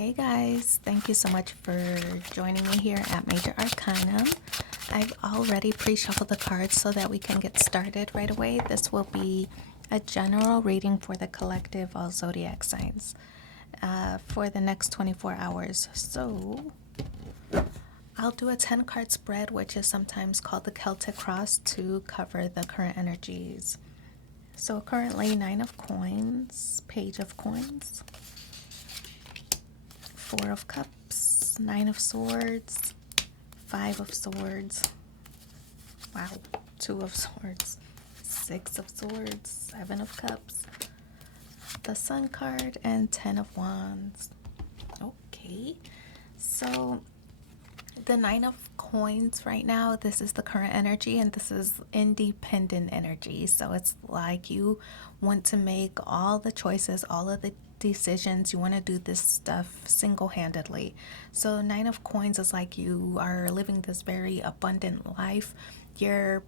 Hey guys, thank you so much for joining me here at Major Arcanum. I've already pre-shuffled the cards so that we can get started right away. This will be a general reading for the collective all zodiac signs for the next 24 hours. So I'll do a 10 card spread, which is sometimes called the Celtic Cross, to cover the current energies. So currently 9 of coins, Page of coins, 4 of cups, 9 of swords, 5 of swords, wow, 2 of swords, 6 of swords, 7 of cups, the sun card, and 10 of wands. Okay, so the 9 of coins right now, this is the current energy, and this is independent energy. So it's like you want to make all the choices, all of the decisions. You want to do this stuff single-handedly. So 9 of coins is like you are living this very abundant life. You're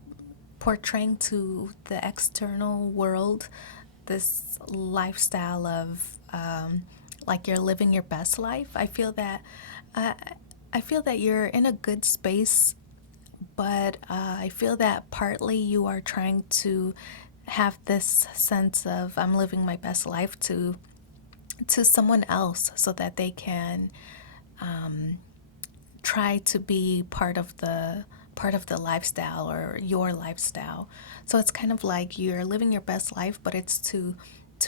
portraying to the external world this lifestyle of like you're living your best life. I feel that you're in a good space, but I feel that partly you are trying to have this sense of I'm living my best life to someone else so that they can try to be part of the lifestyle or your lifestyle. So it's kind of like you're living your best life, but it's to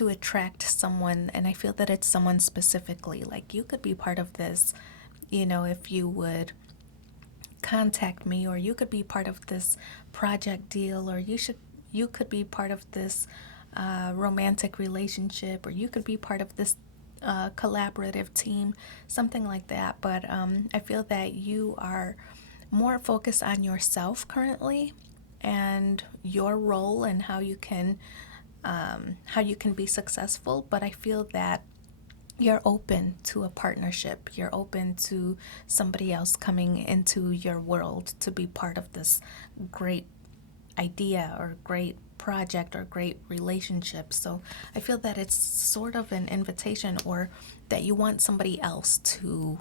attract someone, and I feel that it's someone specifically. Like you could be part of this, if you would contact me, or you could be part of this project deal, or you could be part of this romantic relationship, or you could be part of this collaborative team, something like that. But I feel that you are more focused on yourself currently and your role and how you can be successful. But I feel that you're open to a partnership. You're open to somebody else coming into your world to be part of this great idea or great project or great relationship. So I feel that it's sort of an invitation, or that you want somebody else to,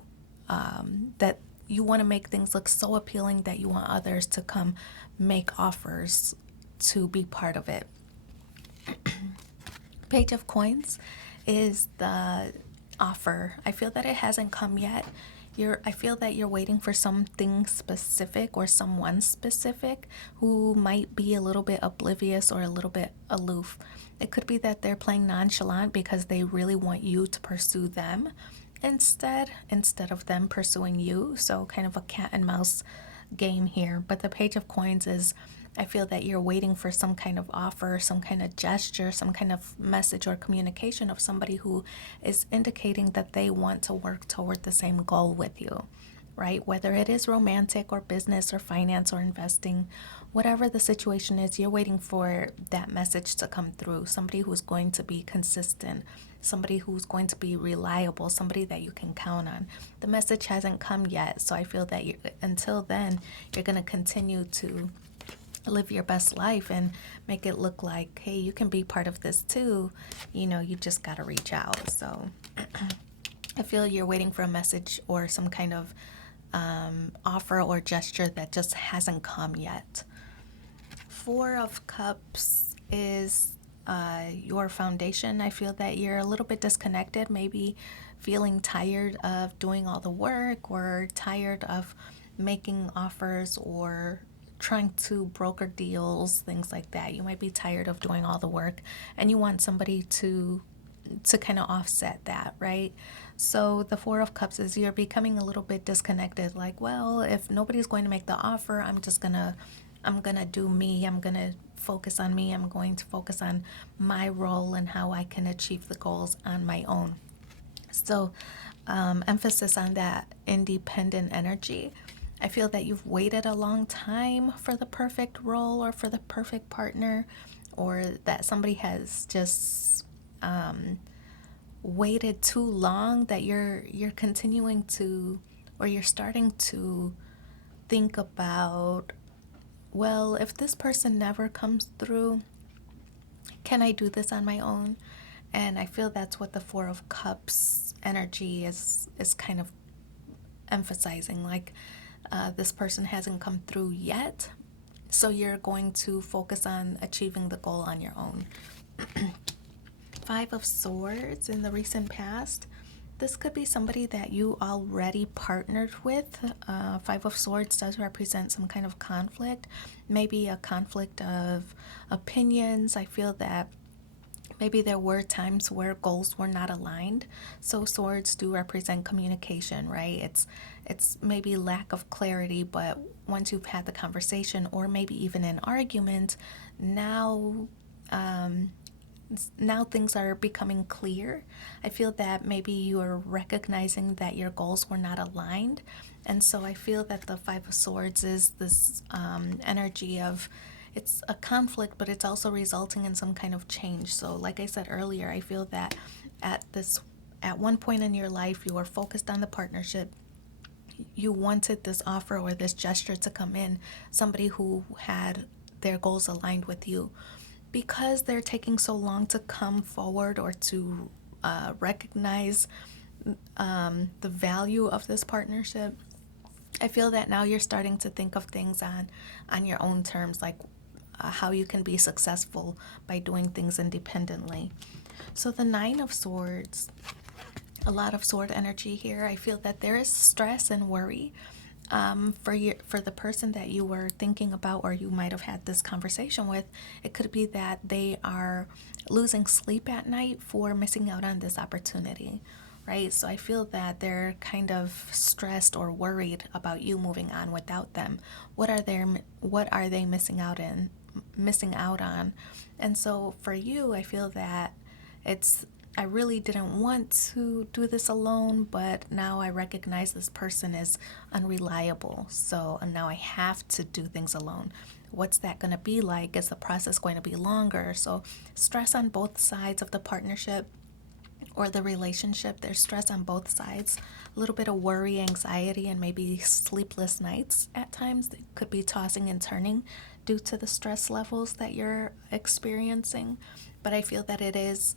that you want to make things look so appealing that you want others to come make offers to be part of it. Page of coins is the offer. I feel that it hasn't come yet. I feel that you're waiting for something specific or someone specific who might be a little bit oblivious or a little bit aloof. It could be that they're playing nonchalant because they really want you to pursue them instead of them pursuing you. So kind of a cat and mouse game here. But the Page of coins is, I feel that you're waiting for some kind of offer, some kind of gesture, some kind of message or communication of somebody who is indicating that they want to work toward the same goal with you, right? Whether it is romantic or business or finance or investing, whatever the situation is, you're waiting for that message to come through. Somebody who's going to be consistent, somebody who's going to be reliable, somebody that you can count on. The message hasn't come yet, so I feel that until then, you're going to continue to live your best life and make it look like, hey, you can be part of this too. You just got to reach out. So I feel you're waiting for a message or some kind of offer or gesture that just hasn't come yet. 4 of cups is your foundation. I feel that you're a little bit disconnected, maybe feeling tired of doing all the work, or tired of making offers, or trying to broker deals, things like that. You might be tired of doing all the work and you want somebody to kind of offset that, right? So the 4 of cups is you're becoming a little bit disconnected, like, well, if nobody's going to make the offer, I'm gonna do me. I'm gonna focus on me. I'm going to focus on my role and how I can achieve the goals on my own. So emphasis on that independent energy. I feel that you've waited a long time for the perfect role or for the perfect partner, or that somebody has just waited too long, that you're continuing to, or you're starting to think about, well, if this person never comes through, can I do this on my own? And I feel that's what the Four of Cups energy is kind of emphasizing. Like this person hasn't come through yet, so you're going to focus on achieving the goal on your own. Five of Swords in the recent past. This could be somebody that you already partnered with. Five of Swords does represent some kind of conflict, maybe a conflict of opinions. I feel that maybe there were times where goals were not aligned. So swords do represent communication, right? It's maybe lack of clarity, but once you've had the conversation or maybe even an argument, now now things are becoming clear. I feel that maybe you are recognizing that your goals were not aligned. And so I feel that the Five of Swords is this energy of it's a conflict, but it's also resulting in some kind of change. So like I said earlier, I feel that at one point in your life, you were focused on the partnership. You wanted this offer or this gesture to come in, somebody who had their goals aligned with you. Because they're taking so long to come forward or to recognize the value of this partnership, I feel that now you're starting to think of things on your own terms, like how you can be successful by doing things independently. So the Nine of Swords, a lot of sword energy here. I feel that there is stress and worry for the person that you were thinking about or you might have had this conversation with. It could be that they are losing sleep at night for missing out on this opportunity, right? So I feel that they're kind of stressed or worried about you moving on without them. What are they missing out on? And so for you, I feel that I really didn't want to do this alone, but now I recognize this person is unreliable. So now I have to do things alone. What's that going to be like? Is the process going to be longer? So stress on both sides of the partnership or the relationship. There's stress on both sides. A little bit of worry, anxiety, and maybe sleepless nights at times. It could be tossing and turning due to the stress levels that you're experiencing. But I feel that it is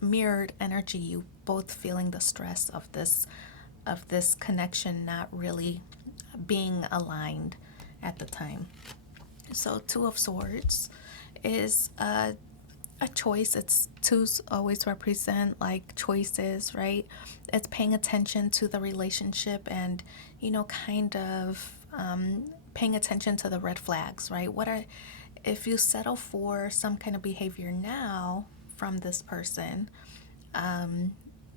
mirrored energy. You both feeling the stress of this connection not really being aligned at the time. So Two of Swords is a choice. It's twos always represent like choices, right? It's paying attention to the relationship and kind of paying attention to the red flags, right? If you settle for some kind of behavior now from this person,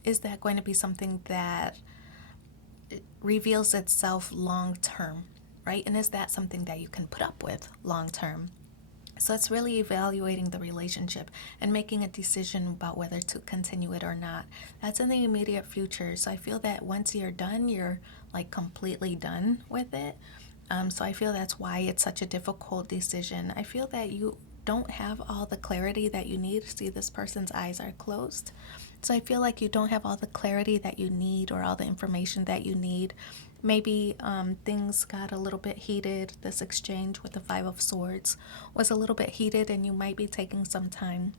is that going to be something that reveals itself long term, right? And is that something that you can put up with long term? So it's really evaluating the relationship and making a decision about whether to continue it or not. That's in the immediate future. So I feel that once you're done, you're like completely done with it. So I feel that's why it's such a difficult decision. I feel that you don't have all the clarity that you need. See, this person's eyes are closed. So I feel like you don't have all the clarity that you need or all the information that you need. Maybe things got a little bit heated. This exchange with the Five of Swords was a little bit heated, and you might be taking some time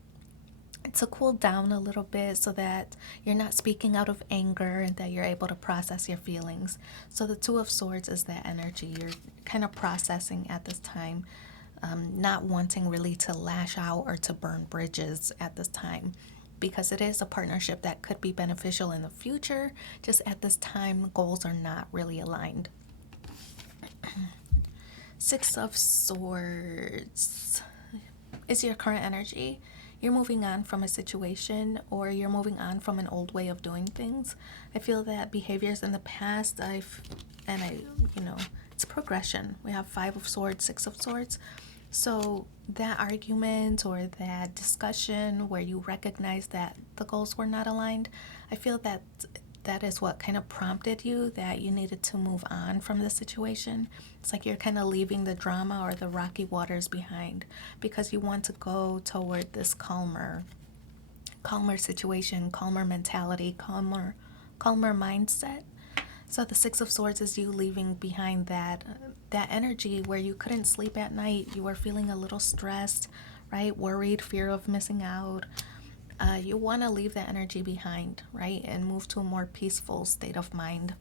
to cool down a little bit so that you're not speaking out of anger and that you're able to process your feelings. So the Two of Swords is that energy. You're kind of processing at this time, not wanting really to lash out or to burn bridges at this time, because it is a partnership that could be beneficial in the future. Just at this time, goals are not really aligned. Six of Swords is your current energy. You're moving on from a situation or you're moving on from an old way of doing things. I feel that behaviors in the past, it's progression. We have Five of Swords, Six of Swords. So that argument or that discussion where you recognize that the goals were not aligned, I feel that that is what kind of prompted you that you needed to move on from the situation. It's like you're kind of leaving the drama or the rocky waters behind because you want to go toward this calmer situation, calmer mentality, calmer mindset. So the Six of Swords is you leaving behind that energy where you couldn't sleep at night. You were feeling a little stressed, right? Worried, fear of missing out. You want to leave that energy behind, right? And move to a more peaceful state of mind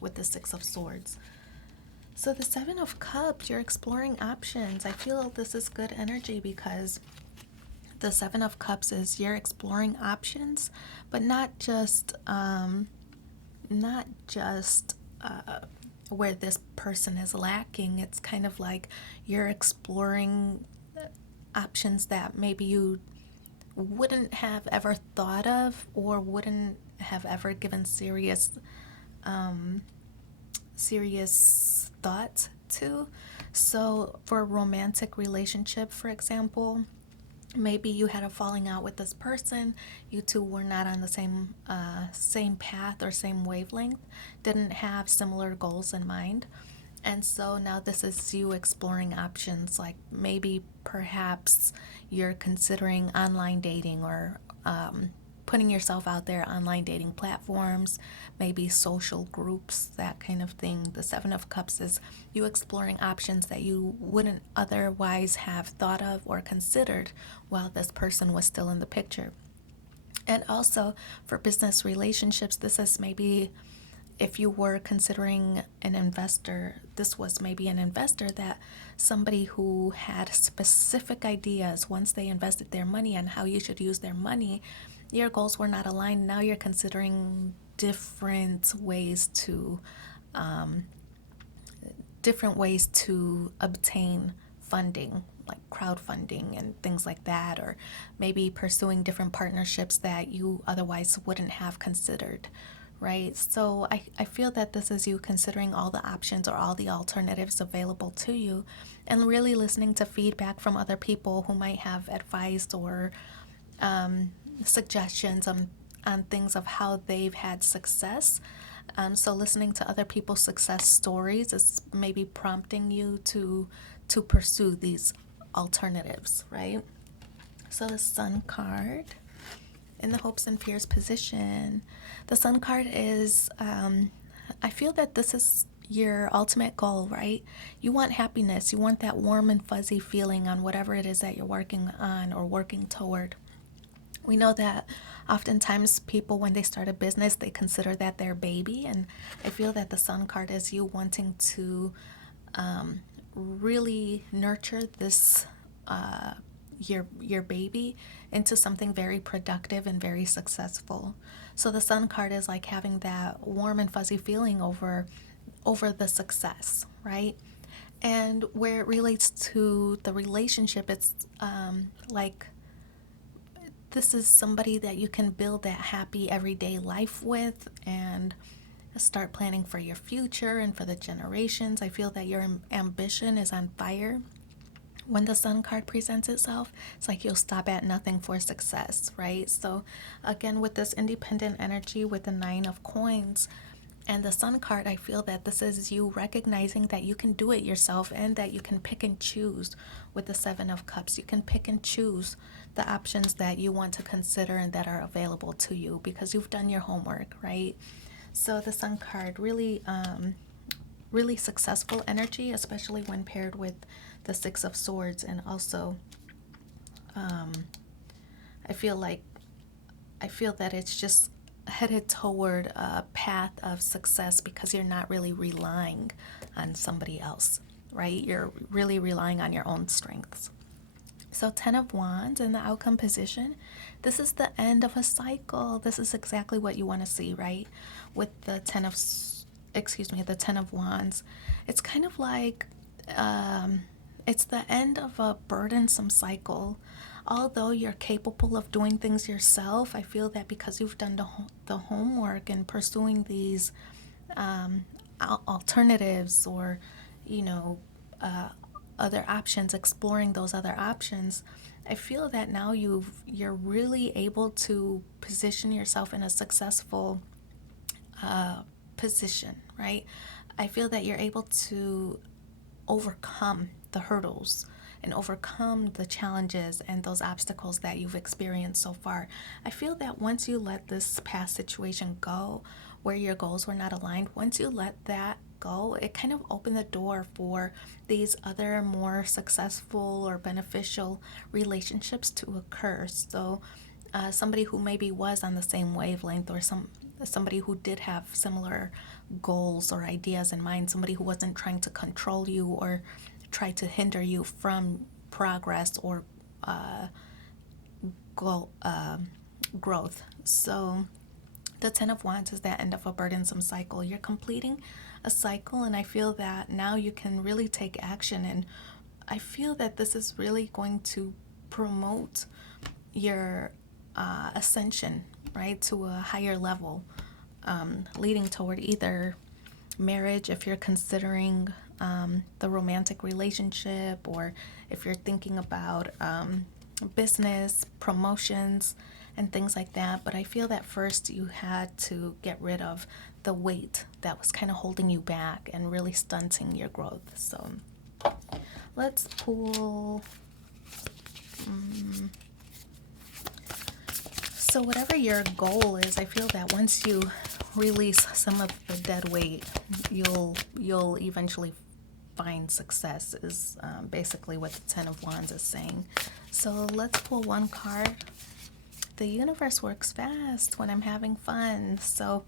with the Six of Swords. So the Seven of Cups, you're exploring options. I feel this is good energy because the Seven of Cups is you're exploring options, but not just where this person is lacking. It's kind of like you're exploring options that maybe you wouldn't have ever thought of or wouldn't have ever given serious thought to. So for a romantic relationship, for example, maybe you had a falling out with this person. You two were not on the same path or same wavelength, didn't have similar goals in mind. And so now this is you exploring options, like maybe perhaps you're considering online dating or putting yourself out there, online dating platforms, maybe social groups, that kind of thing. The Seven of Cups is you exploring options that you wouldn't otherwise have thought of or considered while this person was still in the picture. And also for business relationships, this is maybe if you were considering an investor, this was maybe an investor that somebody who had specific ideas once they invested their money on how you should use their money. Your goals were not aligned. Now you're considering um, different ways to obtain funding, like crowdfunding and things like that, or maybe pursuing different partnerships that you otherwise wouldn't have considered, right? So I feel that this is you considering all the options or all the alternatives available to you and really listening to feedback from other people who might have advice or suggestions on things of how they've had success. So listening to other people's success stories is maybe prompting you to pursue these alternatives, right? So the Sun card in the hopes and fears position. The Sun card is, I feel that this is your ultimate goal, right? You want happiness. You want that warm and fuzzy feeling on whatever it is that you're working on or working toward. We know that oftentimes people, when they start a business, they consider that their baby. And I feel that the Sun card is you wanting to really nurture this your baby into something very productive and very successful. So the Sun card is like having that warm and fuzzy feeling over the success, right? And where it relates to the relationship, it's like this is somebody that you can build that happy everyday life with and start planning for your future and for the generations. I feel that your ambition is on fire. When the Sun card presents itself, it's like you'll stop at nothing for success, right? So again, with this independent energy with the Nine of Coins and the Sun card, I feel that this is you recognizing that you can do it yourself and that you can pick and choose. With the Seven of Cups, you can pick and choose the options that you want to consider and that are available to you because you've done your homework, right? So the Sun card really successful energy, especially when paired with the Six of Swords. And also I feel like I feel that it's just headed toward a path of success because you're not really relying on somebody else, right? You're really relying on your own strengths. So 10 of Wands in the outcome position, this is the end of a cycle. This is exactly what you want to see, right? With the the 10 of Wands. It's kind of like it's the end of a burdensome cycle. Although you're capable of doing things yourself, I feel that because you've done the homework and pursuing these alternatives or, you know, other options, exploring those other options, I feel that now you're really able to position yourself in a successful position, right? I feel that you're able to overcome the hurdles and overcome the challenges and those obstacles that you've experienced so far. I feel that once you let this past situation go, where your goals were not aligned, once you let that go, it kind of opened the door for these other more successful or beneficial relationships to occur. So somebody who maybe was on the same wavelength, or somebody who did have similar goals or ideas in mind, somebody who wasn't trying to control you or try to hinder you from progress or goal, growth. So the Ten of Wands is that end of a burdensome cycle. You're completing a cycle, and I feel that now you can really take action. And I feel that this is really going to promote your ascension, right, to a higher level, leading toward either marriage if you're considering the romantic relationship, or if you're thinking about business, promotions, and things like that. But I feel that first you had to get rid of the weight that was kind of holding you back and really stunting your growth. So let's pull. So whatever your goal is, I feel that once you release some of the dead weight, you'll eventually find success, is basically what the Ten of Wands is saying. So let's pull one card. The universe works fast when I'm having fun. So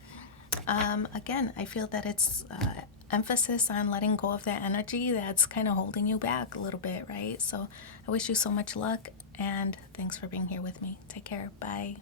again, I feel that it's emphasis on letting go of that energy that's kind of holding you back a little bit, right? So I wish you so much luck, and thanks for being here with me. Take care. Bye.